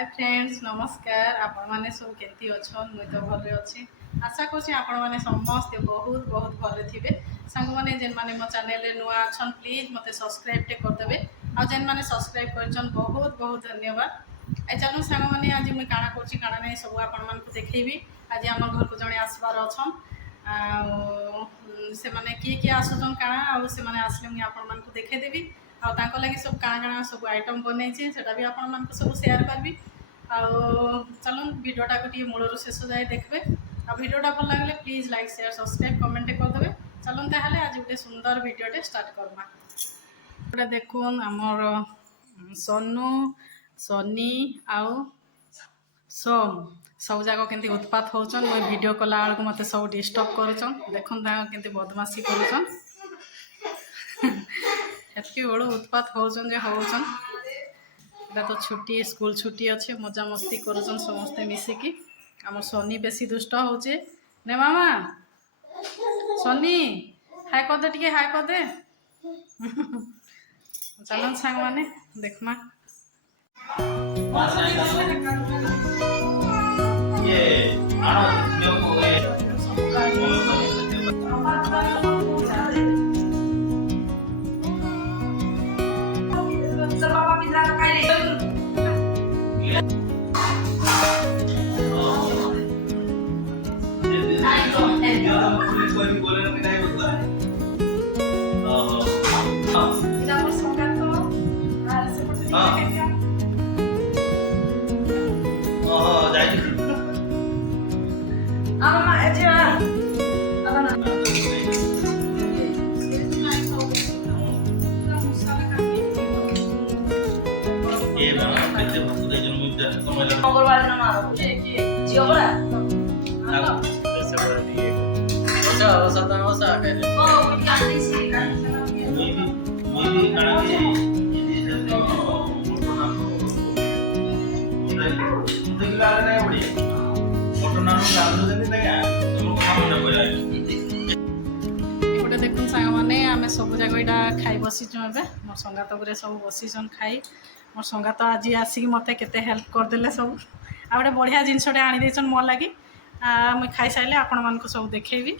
hi friends नमस्कार आपण माने सब केती अछन मुई तो भले अछि आशा करछि आपण माने समस्त बहुत बहुत भले थिबे संग माने जेन माने मो चैनल रे नुआ अछन प्लीज मते सब्सक्राइब टे कर देबे आ जेन माने सब्सक्राइब करछन बहुत बहुत धन्यवाद ए चलो संग माने आज मुई काना करछि काना नै सब आपण मान को देखैबी आज हम घर को जणे आसबार अछन आ से माने किए आसुछन काना आ से माने आसले मुई आपण मान को देखै देबी आ तांको लागि सब काना काना सब आइटम बनैछि सेटा भी आपण मान को सब शेयर करबी आ चलन वीडियोटा को टी मूलर शेष जाए देखबे आ वीडियोटा भल लागले please like share subscribe comment कर देबे चलन ताहले आज गोटे सुंदर वीडियोटे स्टार्ट करमा गोटे देखुन हमर सोनू सनी आउ सोम सब जाक केमती उत्पात होचन मोर वीडियो कला को मते सब डिस्टर्ब करूचन देखुन ता केमती बदमाशी करूचन एतकी बड़ उत्पात होचन जे होचन एटा तो छुट्टी स्कूल छुट्टी अच्छे मजा मस्ती करूचन समस्ते मिसिकी आम सनी बेसी दुष्ट होचे ने मामा सनी हाय कर दे टिके हाय कर दे चलन सांग माने देखमा ये आनो को मंगलवार दिन मारो जियो बड़ा ऐसे बड़ा नहीं है ओसा तो ओसा है ओ कांदी सी मी भी खाना के ये जल्दी मोटो नाम देखि वाला नहीं बड़ी मोटो नाम गांधो देते नहीं तुम काम न कोला गोटे देखुन सांग माने आमे सब जाक एटा खाई बसिचु एबे मोर संगात गुरे सब बसिचन खाई मोर संगात आज आसिक मते केते हेल्प कर देले सब आ गोटे बढ़िया जिनसटे आनी देछन मोर लागी मुई खाई साइले आपण मान को सब देखेबी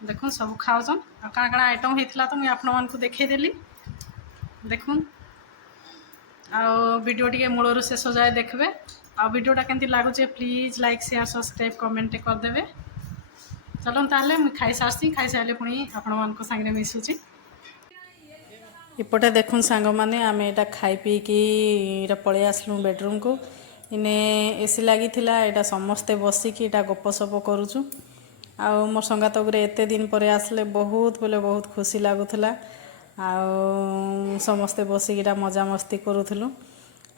देखुन सब खाओछन आ काना काना आइटम हेतला तो मुई आपण मान को देखे देली देखुन आ वीडियो टिके मूलर शेष जाए देखबे आ वीडियोटा केमती लागुचे please like share subscribe comment कर देबे चलन ताहले मुई खाई सारसी खाई साइले पुणी आपण मान को संगे मिसुची इपटे देखुन सांग माने आमे एटा खाई पी की एटा पळे आसलु बेडरूम को इने एसी लगी थिला एटा समस्ते बसी की एटा गपसप करूछु आ मोर संगात गुरे एते दिन परे आसले बहुत बोले बहुत खुशी लागुथला आ समस्ते बसी एटा मजा मस्ती करूथलु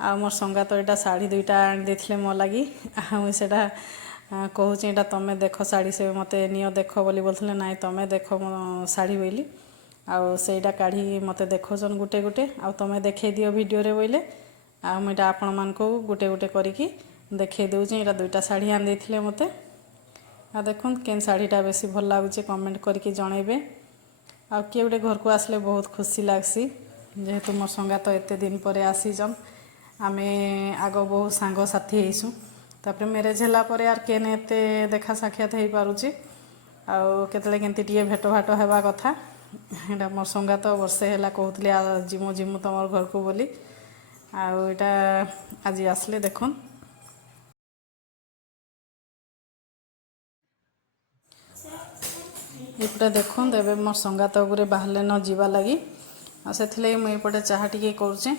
आ मोर संगात एटा साड़ी दुईटा आनी देथिले मो लागि आ मुई सेटा कहूँ एटा तमे देख साड़ी से मते नियो देख बोली बोलथिले नाइ तमे देख मो साड़ी बोली आउ सेटा काढ़ी मते देखोसन गुटे गुटे आ तमे देखे दियो वीडियो रे बोले आ मुइटा आपण मान को गुटे गुटे करिकी देखे देउची एटा दुईटा साड़ी आन देथिले मते आ देखुन केन साड़ीटा बेसी भल लागुचे कमेंट करके जणेबे आ के गुटे घर को आसले बहुत खुशी लागसी जेहेतु मोर संगात एते दिन परे आसीजन आमे आगो बहुत सांग साथी हेइसु तापर मैरिज हला परे आर केने एते देखा साक्षात हेइ पारुची आ केतले केंती टिए भेट भाट हेबा कथा एटा मोर संगात वर्षे हला कहूतले जिमु जिमु तमर घर को बोली आउ एटा आज आसले देखुन एपटे देखुन एबे मोर संगात गुरे बाहले न जीवा लगी आ सेथिले मुई एपटे चाहा टिके करूचे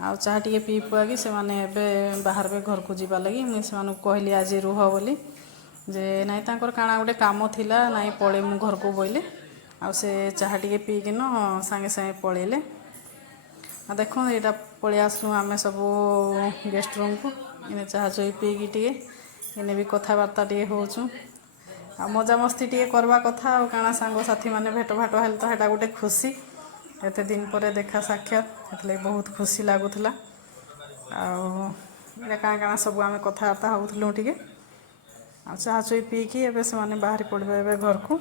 आ चाहा टिके पी पुआगी से माने एबे बाहर बे घर को जीवा लगी मुई से मानु कहली आज रुह बोली जे नाइ तांकर काना गोटे काम थिला नाइ पळे मु घर को बोइले आ से चाहा टिके पी किन सांगे सांगे पळेले आ देखो एटा पळे आसलु आमे सब गेस्ट रूम को इने चाहा चोई पी की टिके इने भी कथा वार्ता टिके होचु आ मजा मस्ती टिके करवा कथा आ काना सांग साथी माने भेट भाट हेल तो हेटा गोटे खुशी एते दिन परे देखा साक्षात हेतले बहुत खुशी लागुथला आ एटा काना काना सब आमे कथा वार्ता होउथलु टिके आ चाहा चोई पी की एबे से माने बाहर पड़बे एबे घर को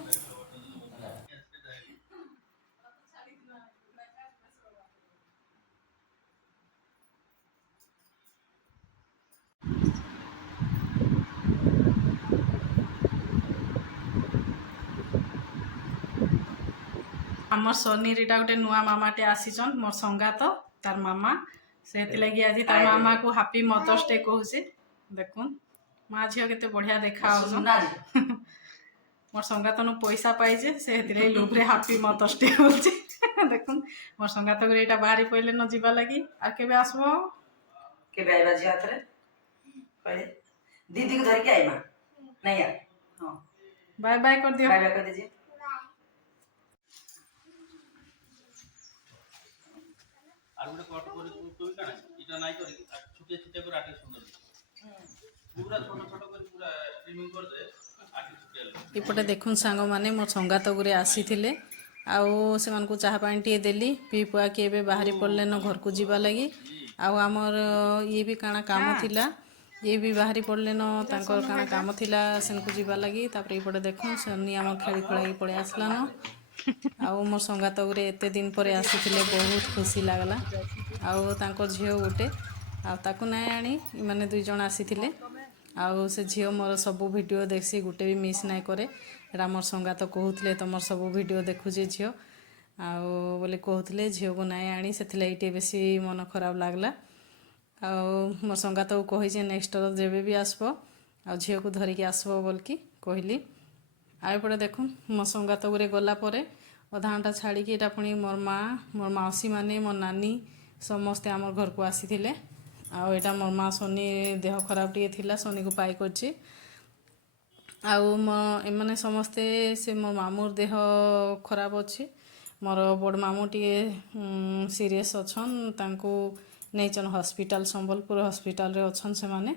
आमर सोनीर इटा गोटे नुआ मामाटे आसीचन मोर संगात तार मामा से लगी आज तार मामा को हैप्पी मदर्स डे कहूचे देखुन माँ झील केते बढ़िया देखा मोर संगात नु पैसा पाइजे से लुभरे हैप्पी मदर्स डे बोलचे देखुन मोर संगात गुरे इटा बाहरी पहिले न जीवा लगी आ केबे आसबो केबे आइबा जी हातरे कहले दीदी को धर के आइमा नहीं यार हां बाय बाय कर दियो बाय बाय कर दीजिए আর গুলো কট করে তুই কানা এটা নাই করে ছুটে ছুটে করে আটে সুন্দর পুরা ছোট ছোট করে পুরা স্ট্রিমিং করে দে আটে ছুটে আলো এপটে দেখুন সাঙ্গ মানে মোর সংগাত গুরে আসিथिले आउ से मानकु चाह पानी टे देली पी पुआ के एबे बाहरी पड़ले न घर को जीवा लगी आउ हमर ये भी काना काम थिला ये भी बाहरी पड़ले न तांकर काना काम थिला सेनको जीवा लगी तापर एपटे देखुन सन्नी हमर खेली खळाई पळे आसला न आउ मोर संगात गुरे एते दिन परे आसीथिले बहुत खुशी लागला आउ तांकर झियो गुटे आ ताकु नाय आनी माने दुई जण आसीथिले आउ से झियो मोर सब वीडियो देखसी गुटे भी मिस नाय करे एरा मोर संगात कहूथिले तमर सब वीडियो देखुजे झियो आउ बोले कहूथिले झियो को नाय आनी सेथिले इटे बेसी मन खराब लागला आउ मोर संगात को कहि जे नेक्स्ट जेबे भी आसबो आ झियो को धरिके आसबो बोलकी कहली आए पड़े देखुन मो संगात गुरे गला परे अधा घंटा छाड़ी एटा पुणी मोर मौसी माने मोर नानी समस्ते आमर घर को आसीथिले आउ एटा मोर माँ सोनी देह खराब टिके थिला सोनी को पाई करछि आउ एमाने समस्ते से मोर मामूर देह खराब अछि मोर बड़ मामू टिके सीरियस अछन तांको नेचन हॉस्पिटल संबलपुर हॉस्पिटल रे अछन से माने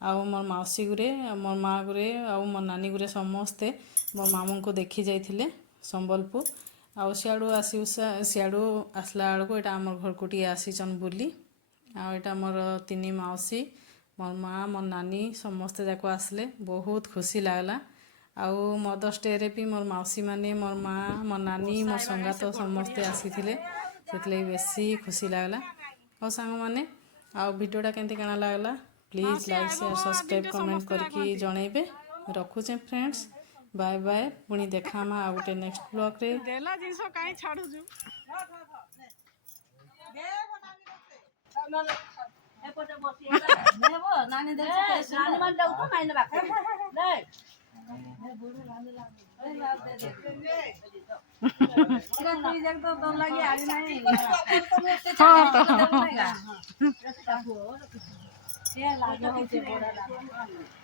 आउ मोर मौसी गुरे मोर माँ गुरे आउ मोर नानी गुरे समस्ते मोर मामू को देखी जाइथिले संबलपुर आउ सियाड़ू सियाड़ू आसला बेलू यहाँ आम घर को टे आसीचन बुली आटा मोर तीन मौसी मोर माँ मोर नानी समस्ते जाक आसले बहुत खुशी लगला आउ मदर्स डे रे भी मोर मौसी माने मोर माँ मोर नानी मोर संगात समस्ते आसीथिले से बेसी खुशी लगला और सांग माने आउ वीडियोटा केमती काना लगला please like share subscribe comment करके जनइबे रखुचे फ्रेंड्स बाय बाय पुणी देखा आ गोटे नेक्स्ट ब्लॉग रे देला जिंस काई छाडू छु एपटे बसी नेबो नानी दे नानी मान जाऊ तो नानी बाक ले बुढ़े नानी लागे दे इरा तुई जग तो तोर लागी आरी नाही हां तो ये लागे होचे बड़ा लागे